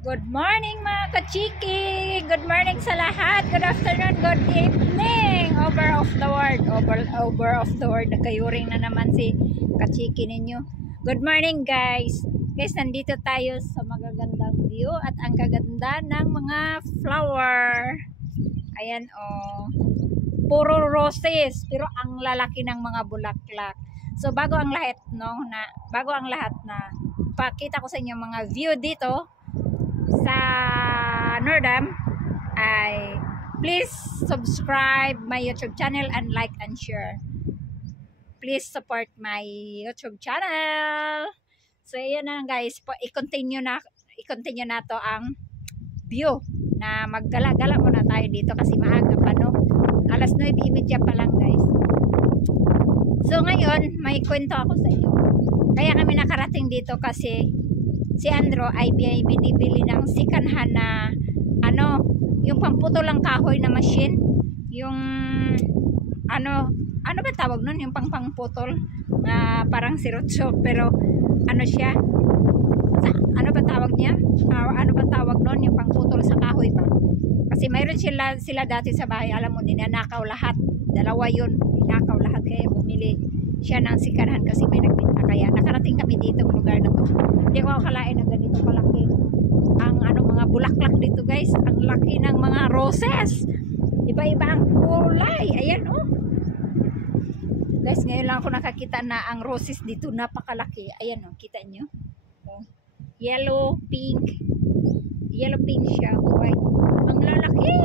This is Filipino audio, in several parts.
Good morning mga kachiki! Good morning sa lahat! Good afternoon, good evening! Over of the world! Over of the world. Nagkayuring na naman si kachiki ninyo. Good morning guys! Guys, nandito tayo sa magagandang view at ang kaganda ng mga flower. Ayan oh. Puro roses pero ang lalaki ng mga bulaklak. So bago ang lahat na pakita ko sa inyo mga view dito sa Nordam, ay please subscribe my YouTube channel and like and share. Please support my YouTube channel. So ayan na guys, i-continue na to ang view na maggala-gala muna tayo dito kasi maaga pa no. Alas 9:30 pa lang guys. So ngayon, may kwento ako sa inyo. Kaya kami nakarating dito kasi si Andro ay binibili ng sikanhan na yung pamputol lang kahoy na machine, yung ano ba tawag nun, yung pangputol na parang sirotso pero siya, ano ba tawag niya, ano ba tawag nun, yung pangputol sa kahoy ba, kasi mayroon sila dati sa bahay, alam mo, ninanakaw lahat, dalawa yun, ninakaw lahat, kaya bumili siya ng sikanhan kasi may nagbenta. Kaya nakarating kami dito ng lugar na to. Hindi ko akalain na ganito kalaki ang mga bulaklak dito guys. Ang laki ng mga roses, iba-iba ang kulay. Ayan oh guys, ngayon lang ako nakakita na ang roses dito napakalaki. Ayan oh, kita nyo oh. Yellow pink siya, white, ang lalaki.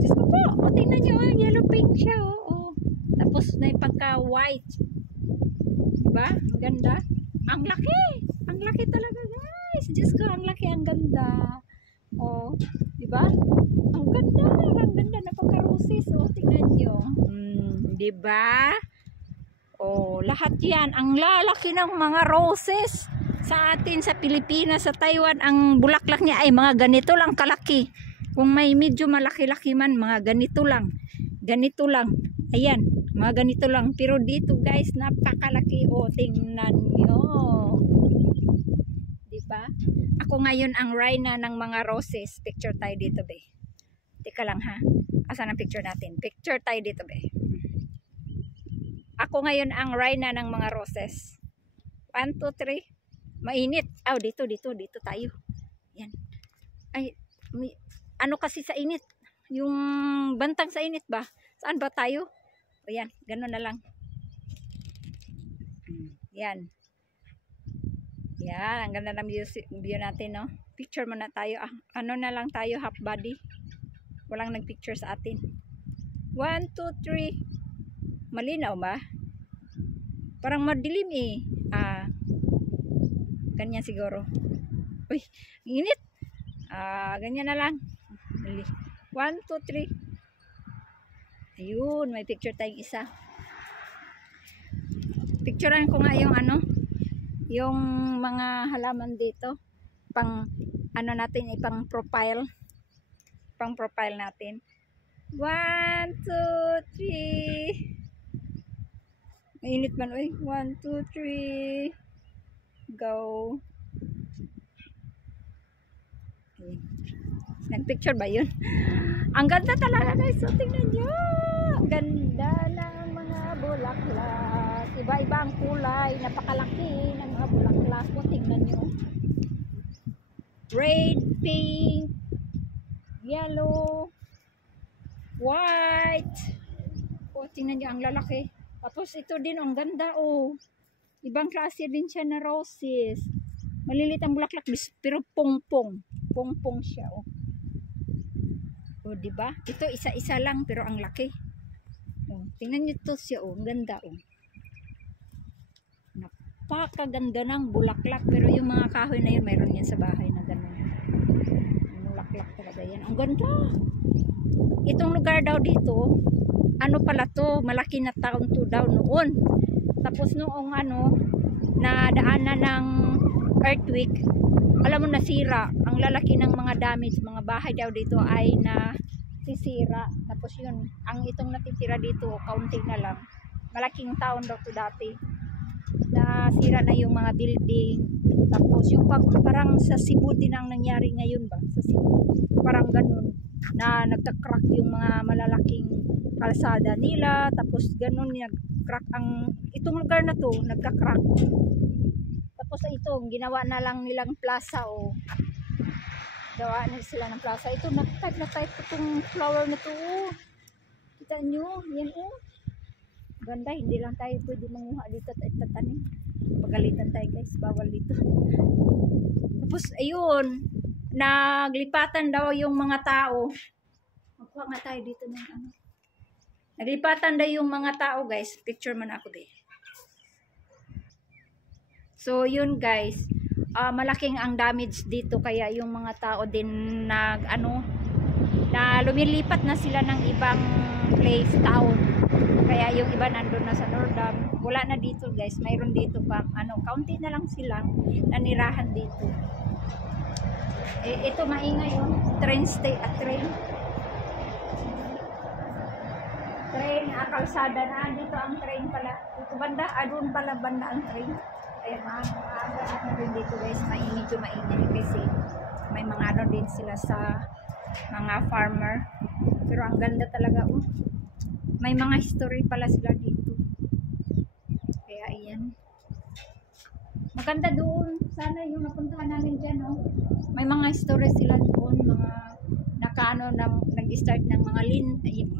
Diyos ko po, tingnan nyo, yellow pink siya oh. Tapos na yung pagka white, diba? Ang ganda. Ang laki talaga guys. Diyos ko, ang laki, ang ganda. Oh, diba? Ang ganda na pagka-roses. Oh, tingnan nyo. Diba? Oh, lahat yan. Ang lalaki ng mga roses. Sa atin, sa Pilipinas, sa Taiwan, ang bulaklak niya ay mga ganito lang kalaki. Kung may medyo malaki-laki man, mga ganito lang. Ganito lang. Ayan, mga ganito lang. Pero dito guys, napakalaki. O, tingnan nyo. Diba? Ako ngayon ang Reyna ng mga roses. Picture tayo dito, be. Teka lang ha. Asan ang picture natin? Picture tayo dito, be. Ako ngayon ang Reyna ng mga roses. 1, 2, 3. Mainit. Oh, dito tayo. Yan. Ay, ano kasi sa init? Yung bantang sa init ba? Saan ba tayo? O yan, gano'n na lang. Yan. Yan, ang ganda ng view natin, no? Picture muna tayo. Ano na lang tayo, half body. Walang nagpicture sa atin. 1, 2, 3. Malinaw ba? Parang madilim eh. Ganyan siguro. Uy, init. Ganyan na lang. 1, 2, 3. Ayun, may picture tayong isa. Picturean ko nga yung yung mga halaman dito. Pang natin, ipang profile. Pang profile natin. 1, 2, 3. Mainit man, uy. 1, 2, 3. Go. Okay. Nag-picture ba yun? Ang ganda talaga guys. So, tingnan nyo. Ang ganda ng mga bulaklak. Iba-iba ang kulay. Napakalaki ng mga bulaklak. O, tingnan nyo. Red, pink, yellow, white. O, tingnan nyo. Ang lalaki. Tapos ito din. Ang ganda. O, ibang klase din siya na roses. Malilit ang bulaklak. Pero pongpong. Pongpong siya. O. O, diba? Ito isa-isa lang pero ang laki. O, tingnan nyo to siya. O, ang ganda. O. Napakaganda ng bulaklak. Pero yung mga kahoy na yun, mayroon yan sa bahay na gano'n. Bulaklak talaga yan. Ang ganda. Itong lugar daw dito, ano pala to, malaki na taon to daw noon. Tapos noong nadaanan ng earthquake, alam mo, nasira. Ang lalaki ng mga damage, mga bahay daw dito ay nasisira. Tapos yun, ang itong natitira dito, kaunti na lang. Malaking taon daw to dati. nasira na yung mga building. Tapos yung parang sa Cebu din ang nangyari ngayon ba? Sa Cebu. Parang ganun na nagka-crack yung mga malalaking kalsada nila. Tapos ganun nag-crack itong lugar na to, nagka-crack. Tapos ito, ginawa na lang nilang plaza o gawa na sila ng plaza. Ito, nag-type na type itong flower na to. Kita nyo, yan ganda, hindi lang tayo pwede manguha dito at tatanim. Pagalitan tayo guys, bawal dito. Tapos ayun, naglipatan daw yung mga tao. Magkuha nga tayo dito ng ano. Naglipatan daw yung mga tao guys. Picture man ako din. So yun guys, malaking ang damage dito, kaya yung mga tao din na lumilipat na sila ng ibang place, town. Kaya yung iba nandun na sa Nordam. Wala na dito guys. Mayroon dito pa. Kaunti na lang sila nanirahan dito. Ito maingay yung train train. Train, kalsada na. Dito ang train pala. Ito banda, doon pala banda ang train. Kaya maaga na rin dito guys. Medyo maingay kasi may mga din sila sa mga farmer. Pero ang ganda talaga. May mga history pala sila dito. Kaya ayan. Maganda doon. Sana yung napuntahan namin dyan. May mga history sila doon. Mga nag-start ng mga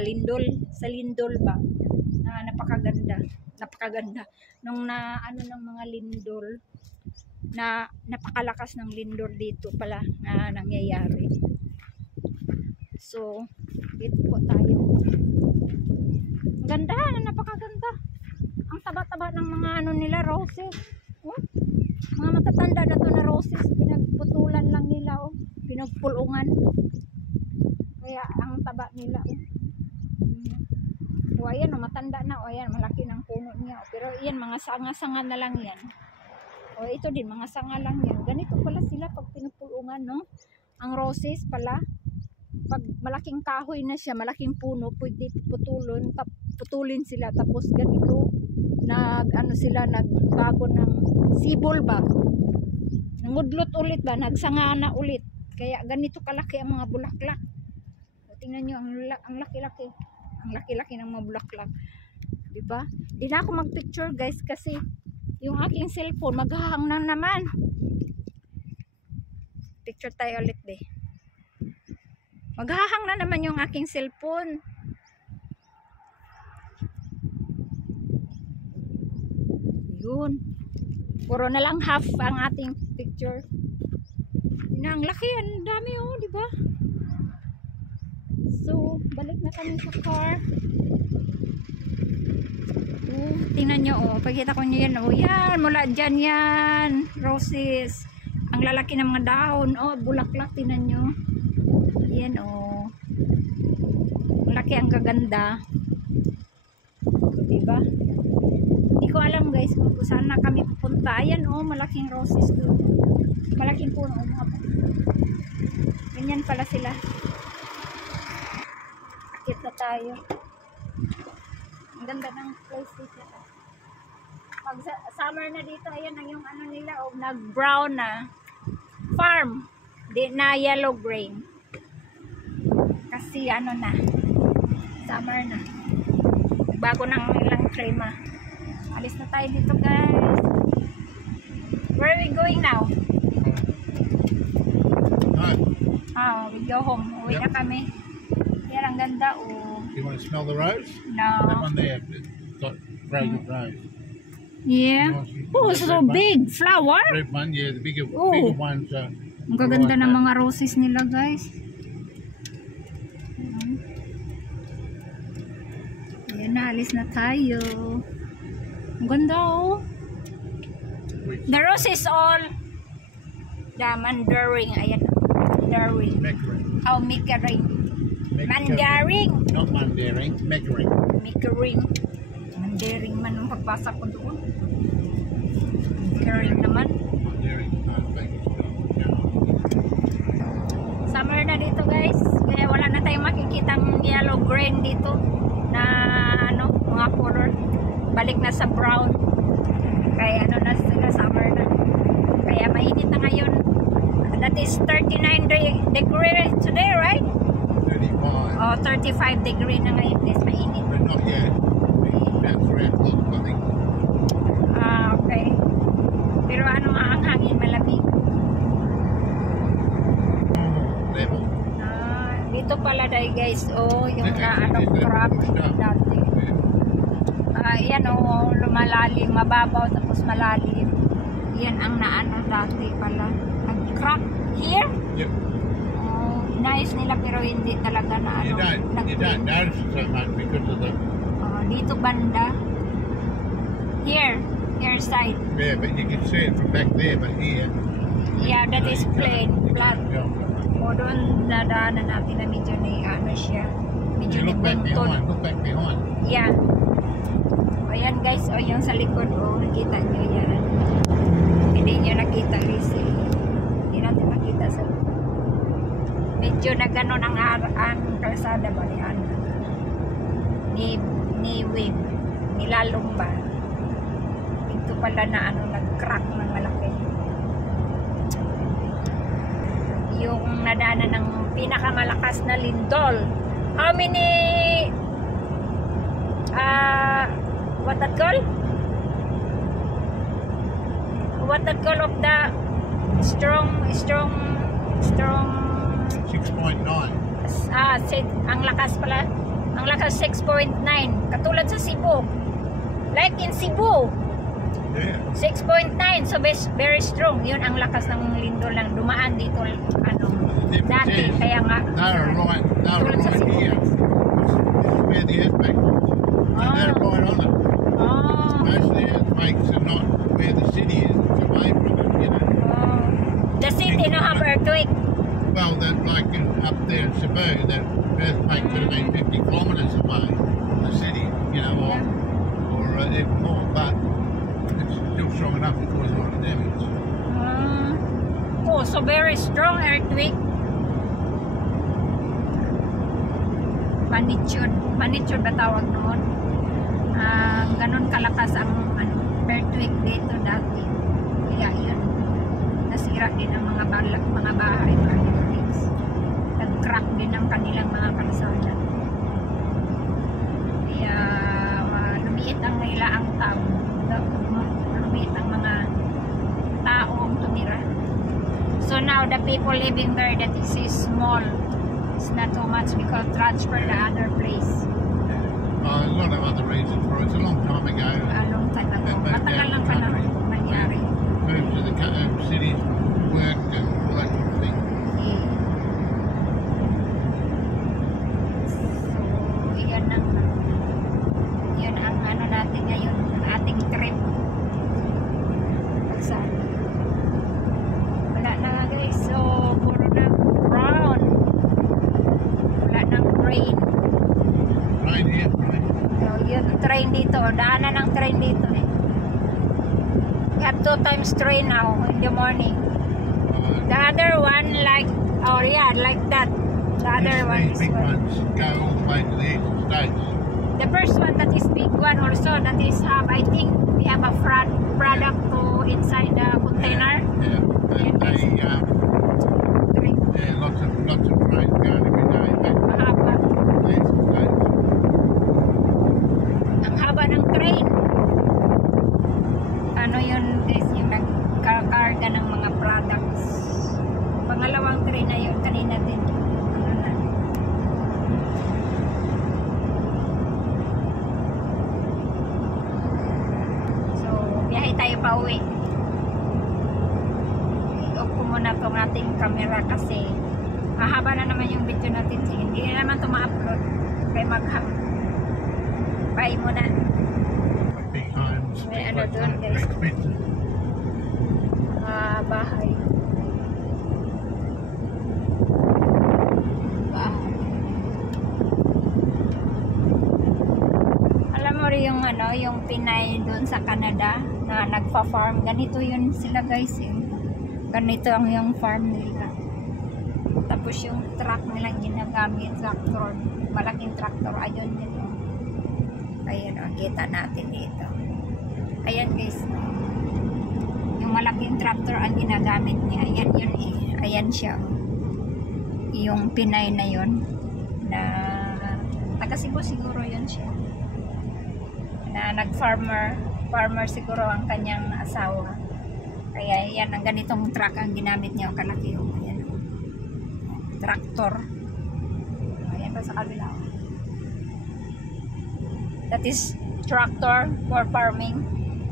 lindol. Sa lindol ba? Na napakaganda. Napakaganda. Nung ng mga lindol. Na napakalakas ng lindol dito pala na nangyayari. So, dito po tayo. Ganda, napakaganda. Ang taba-taba ng mga nila, roses. Mga matatanda na to na roses, pinagputulan lang nila, pinagpulungan. Kaya ang taba nila. Ayan, matanda na, ayan, malaki ng puno niya. Pero ayan, mga sanga-sanga na lang yan. Ito din, mga sanga lang yan. Ganito pala sila pag pinupulungan, no? Ang roses pala, pag malaking kahoy na siya, malaking puno, pwede putulin sila, tapos ganito nagbago ng sibol ba, nangudlot ulit ba, nagsanga na ulit, kaya ganito kalaki ang mga bulaklak. Tingnan nyo, ang laki-laki ng mga bulaklak, diba? Di na ako mag-picture guys kasi yung aking cellphone maghahang na naman. Picture tayo ulit maghahang na naman yung aking cellphone. Yun. Puro na lang half ang ating picture. Ang laki, ang dami di ba? So, balik na kami sa car. Tingnan nyo, pagkita ko nyo yan, yan, mula dyan yan, roses. Ang lalaki ng mga dahon, bulaklak, tingnan nyo. Yan, malaki ang kaganda. Diba? Hindi ko alam guys kung saan na kami pupunta. Ayan, malaking roses doon. Malaking puno, ganyan pala sila. Akit na tayo. Ang ganda ng place dito. Pag summer na dito, ayan ang yung nila, nag-brown na farm. Na yellow grain. Kasi na, summer na. Bago ng ilang klima. Alis na tayo dito guys. Where are we going now? We go home. Uwi na kami. Yan ang ganda. You want to smell the rose? No. That one there. It's got fragrant rose. Yeah. So big flower. Red one, yeah. The bigger ones. Ang gaganda ng mga roses nila guys. Ayan na, alis na tayo. Ang ganda The rose is all the mandarin. Ayan. Mandarin. Meckering. Mandarin. Not mandarin. Meckering. Mandarin man ang pagbasa ko doon. Meckering naman. Mandarin. Summer na dito guys. Kaya wala na tayong makikitang yellow green dito na mga color. Balik na sa brown. Kaya ano na sila, summer na. Kaya mainit na ngayon. That is 39 degree today, right? 35. Oh, 35 degree na ngayon. Yes, mainit. But not yet. It's about 3 o'clock, I think. Ah, okay. Pero ano nga ang hangin, malamig. Level. Ah, dito pala dahil guys, oh, yung na ano, It's crop pushed up. dati. Yeah. Yan oh, lumalalim, mababaw tapos malalim. Yan ang naano dati pala. Nag-crack here. Yep. Oh, inayos nila pero hindi talaga na ano. You don't notice it so much because of the Dito banda. Here side. yeah, but you can see it from back there, but here. Yeah, that is plain, flat. Yeah. O doon dadaanan natin na medyo na ano siya. Medyo You look back nabuntod. behind. Look back behind. Yeah. Ayan guys, o yung sa likod, o nakita nyo yan. Hindi nyo nakita guys eh. Hindi natin makita sa medyo na gano'n ang kalsada ba ni ano. Ni wave. Nilalumba. Ito pala na ano, nag-crack ng malaki. Yung nadaanan ng pinakamalakas na lindol. How many what that call of the strong 6.9. ang lakas pala, ang lakas 6.9 katulad sa Cebu, like in Cebu Yeah. 6.9, so very strong. Yun ang lakas ng lindol lang dumaan dito ano dati, kaya nga They were right tulad sa Cebu. here. This is where the earthquake was. And they're right on it. Most of the earthquakes are not where the city is. It's away from it, you know. The city no have earthquake. Well, that like up there in Cebu, that earthquake could have been 50 kilometres away from the city, you know, or even more. But it's still strong enough to cause a lot of damage. Oh, so very strong earthquake. Magnitude ba tawag noon? Ganon kalakas ang ano, earthquake dito dati. Kaya yun, nasira din ang mga bahay, mga buildings. Nag-crack din ang kanilang mga kalsada. Kaya lumiit ang nailaang tao. Lumiit ang mga tao ang tumira. So now the people living there, that is small. It's not too much because transfer the other place. A lot of other reasons for it. It's a long time ago. A long time ago. Matagal lang pala nangyari. Moved to the cities, work and all that sort of thing. So, yan ang ano natin ngayon, ang ating trip. Saan? Wala na nga guys. So, puro na brown. Wala nang train. Right here, right. So, yun, train dito. Daanan ng train dito eh. We have 2 times train now in the morning. The other one like, oh yeah, like that. The other one is These big one. ones go all the way to the eastern states. The first one that is big one also, that is I think we have a product to inside the container. Yeah. And they, Train. yeah, lots of trains going every day back Mahaba. to the eastern states. Ang haba ng train. Ano yun guys, yung nagkakarga ng mga products. Pangalawang train na yun, kanina din. Ano na. So, biyahe tayo pa uwi. I-off ko muna itong ating camera kasi mahaba na naman yung video natin. Hindi na naman ito ma-upload. Kaya mag-hang. Bye muna. Big homes, May big ano like doon, that, guys. expensive. Bahay. Alam mo rin yung ano, yung Pinay doon sa Canada na nagfa-farm. Ganito yun sila guys eh. Ganito ang yung farm nila. Tapos yung truck nilang ginagamit, tractor, malaking tractor, ayun yun. Ayun, kita natin dito. Ayan guys. Yung malaking tractor ang ginagamit niya. Ayan yun eh. Ayan siya. Yung Pinay na yun. Na taga Cebu siguro yun siya. Na nag-farmer. Farmer siguro ang kanyang asawa. Kaya yan ang ganitong truck ang ginamit niya. Kalaki yung ayan. Tractor. Ayan pa sa kabila. That is tractor for farming.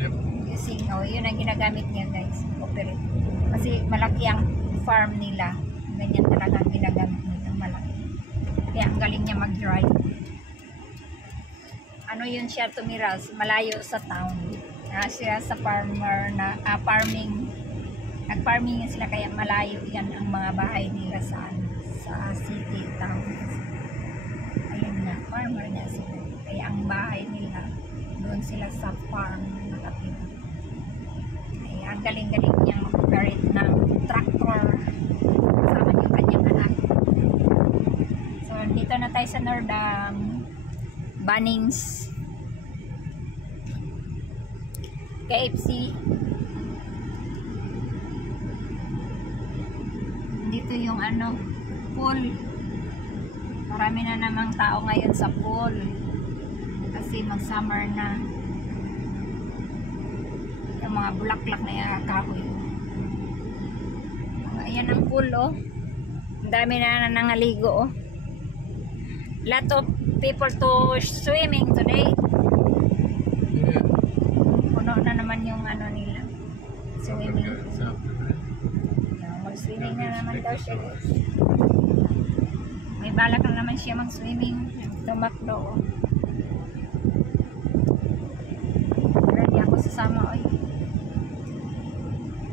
Yep. Using, yun ang ginagamit niya guys. Operate. Kasi malaki ang farm nila. Ganyan talaga ang ginagamit nila. Malaki. Kaya ang galing niya mag-drive. Ano yun siya tumiras? Malayo sa town. Siya sa farmer na farming. Nag-farming sila kaya malayo yan ang mga bahay nila sa city, town. Ayun na, farmer na sila. Kaya ang bahay nila doon sila sa farm nakatira. Ay, ang galing-galing niyang mag-operate ng tractor kasama yung kanyang anak. So, dito na tayo sa Nordam Bunnings KFC. Dito yung pool. Marami na namang tao ngayon sa pool kasi mag-summer na. Yung mga bulaklak na yung kahoy. Ayan ang pool oh. Ang dami na nangaligo oh. Lot of people to swimming today. Yeah. Puno na naman yung nila. Swimming. Mag-swimming na naman daw siya guys. May balak na naman siya mag-swimming. Tumakbo oh. Pero di ako sasama oy.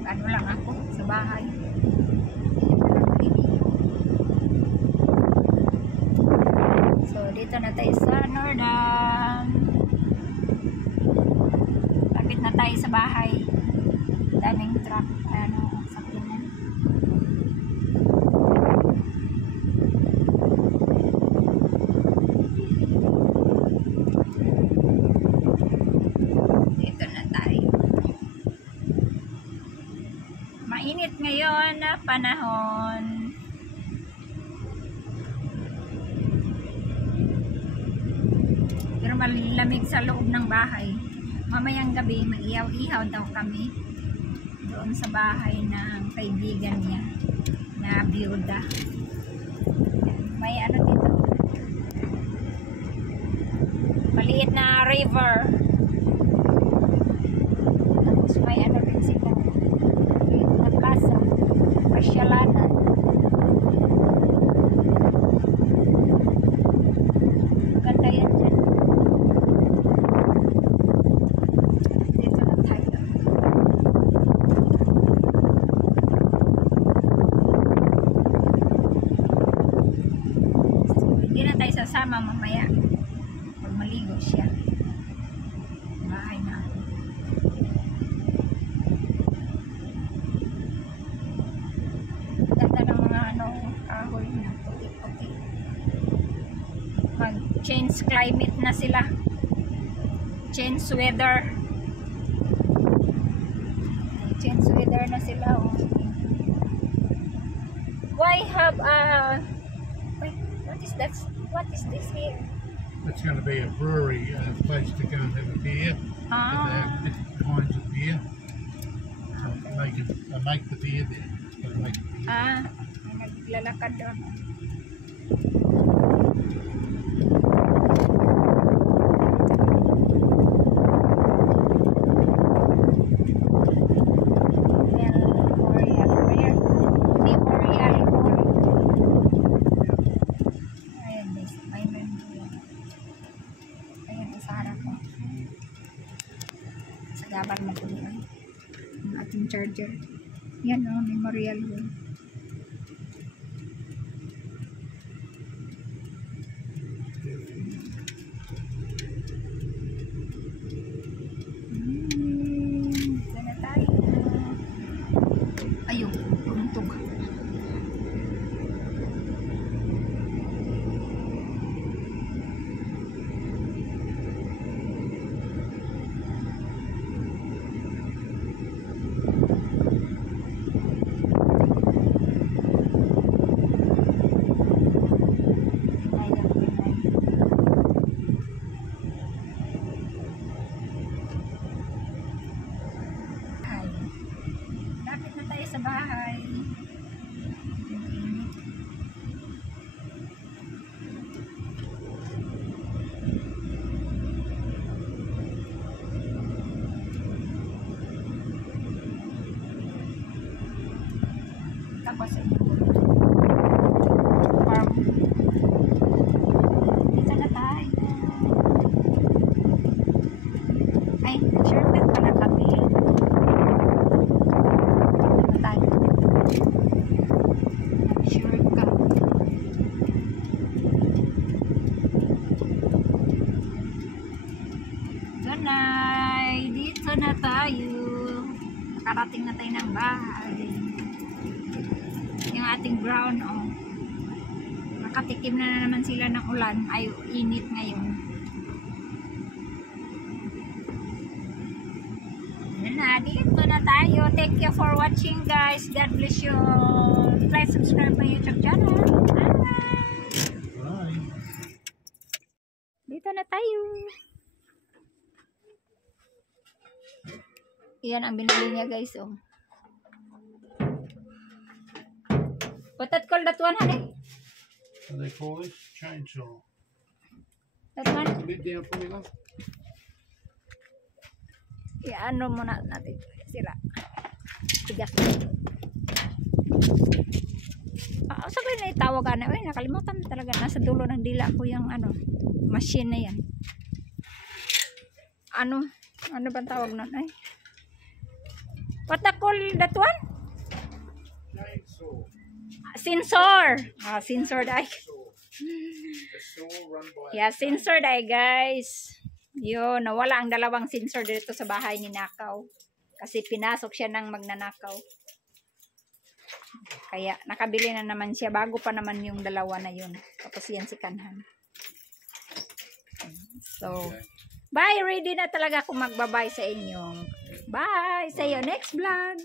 Ano lang ako sa bahay. So dito na tayo sa Nordam. Lapit na tayo sa bahay. Daming truck. Sakyanan. Dito na tayo. Mainit ngayon na panahon. Pero malamig sa loob ng bahay. Mamayang gabi, mag-ihaw-ihaw daw kami doon sa bahay ng kaibigan niya na biyuda. May dito. Maliit na river. Tapos may rin sila. Na plaza. Pasyalanan. Ganda yan dyan. Dito na tayo. So, hindi na tayo sasama mamaya. Pag maligo siya. Bahay na. Ganda ng mga kahoy na puti-puti. Mag-change climate na sila. Change weather. Change weather na sila. Oh. Why have wait, what is that? What is this here? It's going to be a brewery place to go and have a beer. And they have different kinds of beer. They make the beer there. They make the beer. May naglalakad doon. Memorial Hall. Ayan guys, may memorial. Ayan, sa harap ko. Sa gabar mo po yun. Ang ating charger. Yan Memorial Hall. Sana tayo. Ayun, tumuntog. nakatikim na naman sila ng ulan. Ay, init ngayon. Yan na, dito na tayo. Thank you for watching, guys. God bless you. Please subscribe my YouTube channel. Bye! Bye. Dito na tayo. Yan ang binili niya, guys. Oh. What that called that one, honey? What do they call this? Chainsaw. That one? A bit down for me, love. I-ano muna natin sila. Tigas. Sa ko na itawag ano. Uy, nakalimutan na talaga. Nasa dulo ng dila ko yung ano, machine na yan. Ano bang tawag nun? Ay. What the call that one? Chainsaw. Sensor. Sensor dai. A saw run by Yeah, sensor dai, guys. Yun, nawala ang dalawang sensor dito sa bahay ni Nakaw. Kasi pinasok siya ng magnanakaw. Kaya nakabili na naman siya. Bago pa naman yung dalawa na yun. Tapos yan si Kanhan. So, bye. Ready na talaga ako magbabay sa inyo. Bye. Sa iyo next vlog.